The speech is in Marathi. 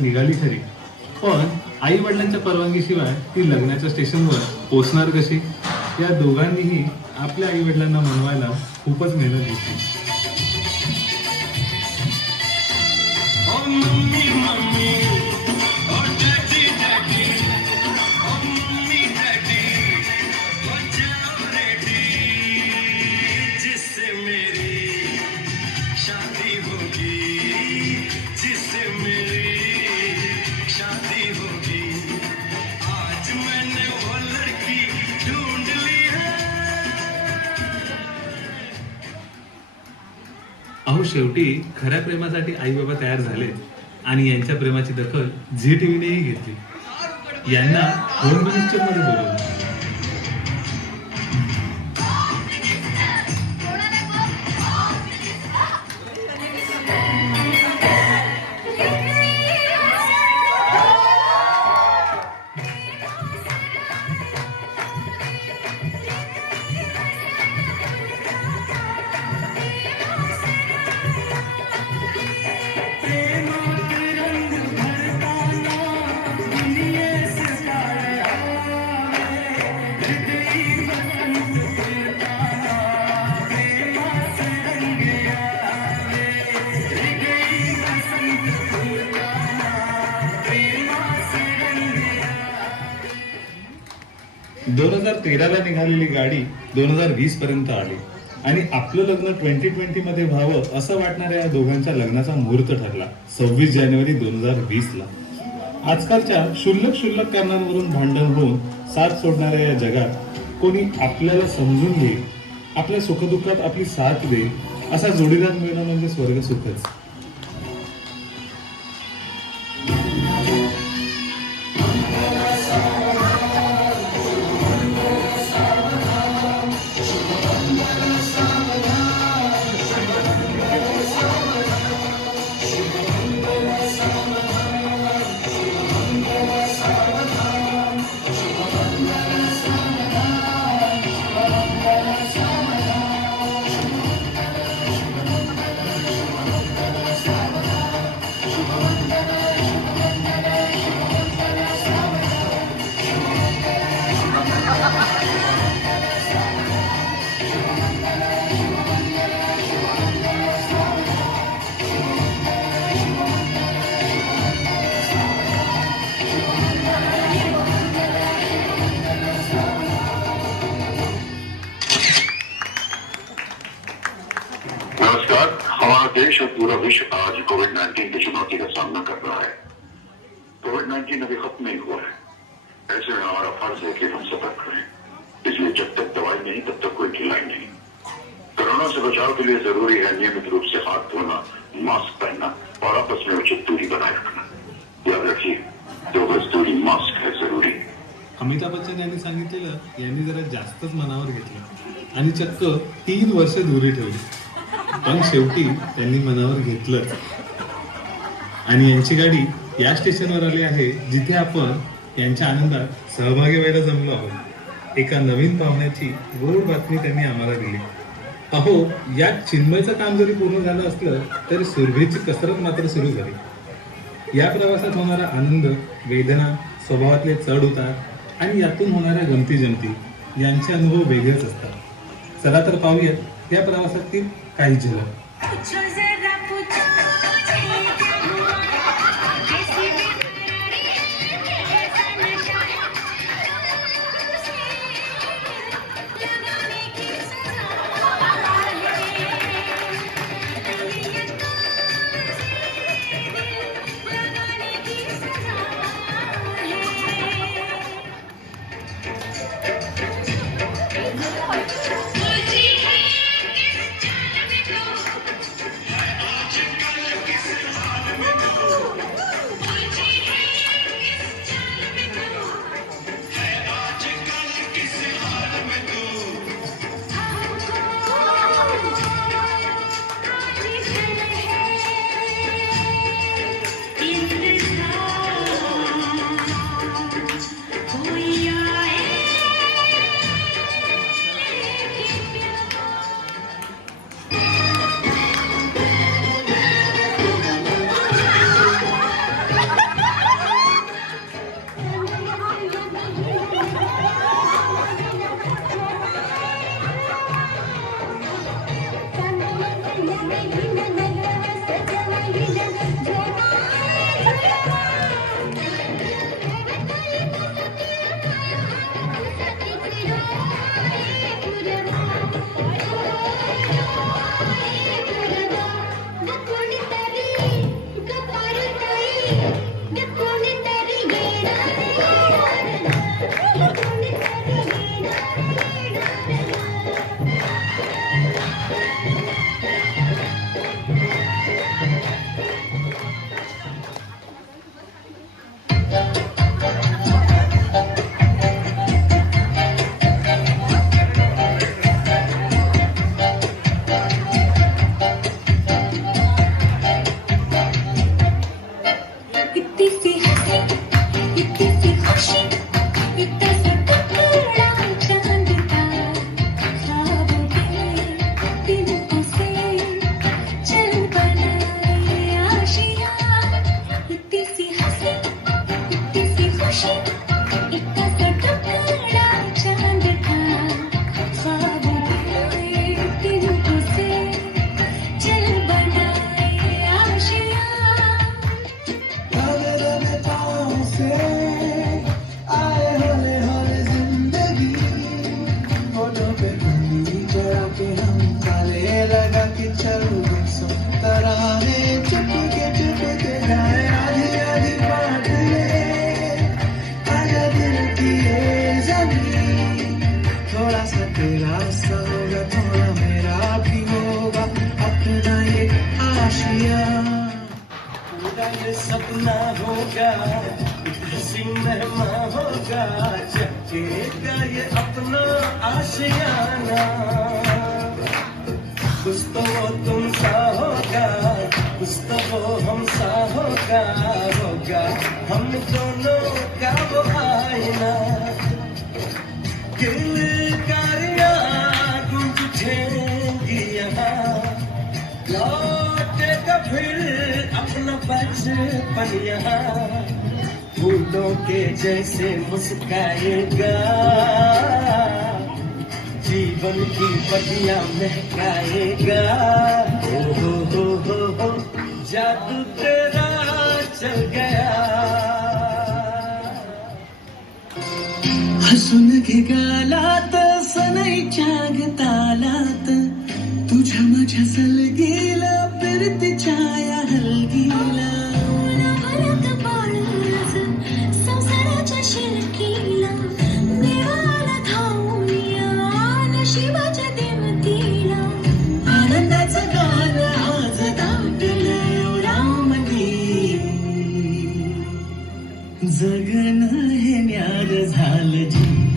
निघाली खरी, पण आई वडिलांच्या परवानगीशिवाय ती लग्नाच्या स्टेशनवर पोहोचणार कशी? या दोघांनीही आपल्या आई वडिलांना मनवायला खूपच मेहनत घेतली. अहो, शेवटी खऱ्या प्रेमासाठी आई बाबा तयार झाले आणि यांच्या प्रेमाची दखल झी टीव्हीनेही घेतली. यांना होम मिनिस्टरमध्ये बोलवलं. दोन 2013ला निघालेली गाडी 2020 पर्यंत आली आणि आपलं लग्न 2020 मध्ये व्हावं असं वाटणाऱ्या या दोघांच्या लग्नाचा मुहूर्त ठरला 26 जानेवारी 2020ला. आजकालच्या क्षुल्लक कारणांवरून भांडण होऊन साथ सोडणाऱ्या या जगात कोणी आपल्याला समजून घेईल, आपल्या सुखदुःखात आपली साथ दे, असा जोडीदार मिळणं म्हणजे स्वर्ग सुखच. हमारा देश और पूरा विश्व आज कोविड-19 की चुनौती का सामना कर रहा है. कोविड-19 अभी खत्म नहीं हुआ है. ऐसे में हमारा फर्ज है कि हम सतर्क रहें. इसलिए जब तक दवाई नहीं तब तक कोई ढिलाई नहीं. कोरोना से बचाव के लिए जरूरी है नियमित रूप से हाथ धोना, मास्क पहनना और आपस में उचित दूरी बनाए रखना. याद रखिए, 2 गज दूरी, मास्क है जरूरी. अमिताभ बच्चन यांनी सांगितलेलं यांनी जरा जास्तच मनावर घेतलं आणि चक्क 3 वर्ष दूरी ठेवली. पण शेवटी त्यांनी मनावर घेतलंच आणि यांची गाडी या स्टेशनवर आली आहे जिथे आपण यांच्या आनंदात सहभागी व्हायला जमलो आहोत. एका नवीन पाहुण्याची गोड बातमी त्यांनी आम्हाला दिली. अहो, या चिन्मयचं काम जरी पूर्ण झालं असलं तरी सुरभीची कसरत मात्र सुरू झाली. या प्रवासात होणारा आनंद, वेदना, स्वभावातले चढ उतार आणि यातून होणाऱ्या गमती जमती यांचे अनुभव वेगळेच असतात. चला तर पाहूयात या प्रवासातील काही झलक. इतनी सी हंसी, इतनी सी खुशी, इतना सा टुकड़ा चांद का, ख्वाबों के तिनकों से चल बनाए आशियाँ। इतनी सी हंसी, इतनी सी खुशी, इतना सा टुकड़ा चांद का, ख्वाबों के तिनकों से चल बनाए आशियाँ। थोड़ा सा तेरा सा होगा, थोड़ा मेरा भी होगा, अपना ये आशिया पूरा ये सपना होगा, एक हसी मेहमा होगा, चखेगा ये अपना आशियाना। कुछ तो वो तुम सा होगा, कुछ तो वो हम सा होगा, होगा हम दोनों का वो आईना। किलकारियाँ गूंज उठेंगी यहाँ, लौटेगा फिर अपना बचपन यहाँ। फूलों के जैसे मुस्काएगा, जीवन की बगिया महकाएगा। हो जादू तेरा चल गया। हसून घे गालात सनईच्या तालात, तुझ्या माझ्या सलगीला फिरती छाया हलगीला। फलक पाळस संसाराच्या शिरकीला, देवाला धावूया नशिबाच्या देवतीला। आनंदाचं गाणं आज दाटलं ओलांमधी, जगणं हे न्यार झालं जी।